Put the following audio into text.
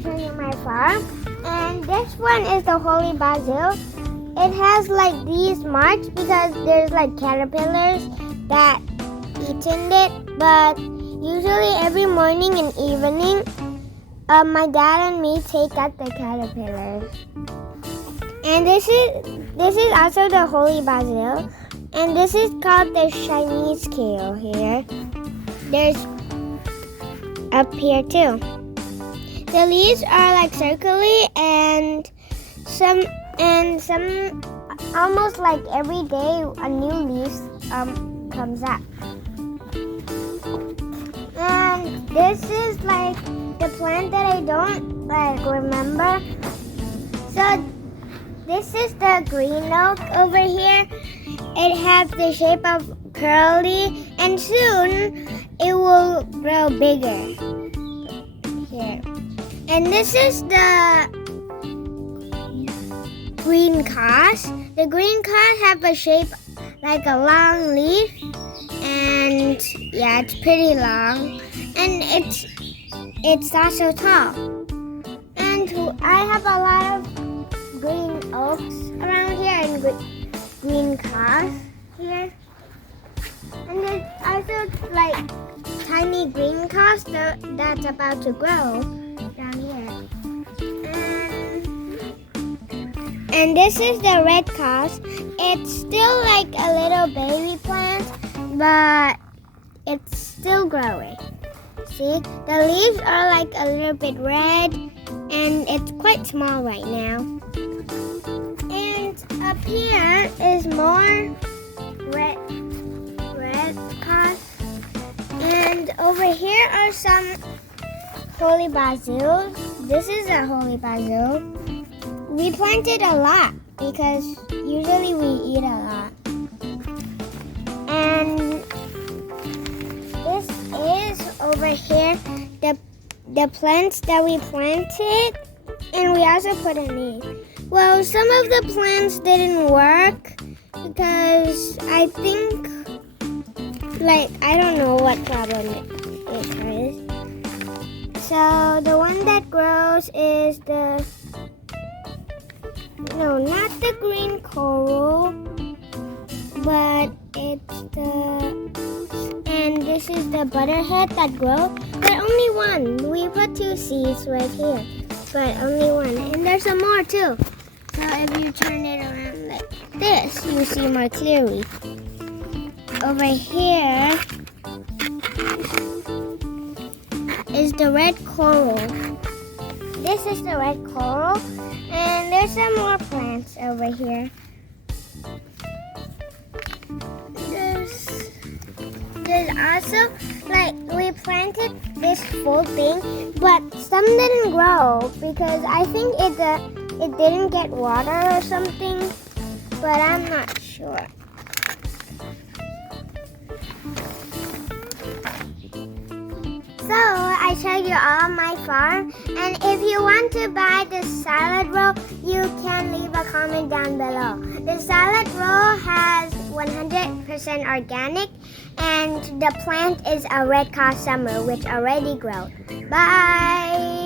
going to show you my farm. And this one is the holy basil. It has like these marks because there's like caterpillars that eaten it. But usually every morning and evening, my dad and me take out the caterpillars. And this is also the holy basil. And this is called the Chinese kale here. There's up here too. The leaves are like circular and some almost like every day a new leaf comes up. And this is like the plant that I don't like remember. So this is the green oak over here. It has the shape of curly and soon it will grow bigger here. And this is the green cos. The green cos have a shape like a long leaf, and yeah, it's pretty long, and it's also tall. And I have a lot of green oaks around here and green cos here. And there's also like tiny green cos that's about to grow down here. And this is the red cos. It's still like a little baby plant, but it's still growing. See, the leaves are like a little bit red, and it's quite small right now. And up here is more red cos. And over here are some holy basil. This is a holy basil. We planted a lot because usually we eat a lot. And this is over here the plants that we planted, and we also put a name. Well, some of the plants didn't work because I think I don't know what problem it is. So the one that grows is not the green coral, but and this is the butterhead that grows, but only one. We put 2 seeds right here, but only one. And there's some more too. So if you turn it around like this, you see more clearly. Over here is the red coral. This is the red coral, and there's some more plants over here. There's also we planted this full thing, but some didn't grow because I think it didn't get water or something, but I'm not sure. So I showed you all my farm, and if you want to buy the salad roll, you can leave a comment down below. The salad roll has 100% organic, and the plant is a red cos summer which already grown. Bye!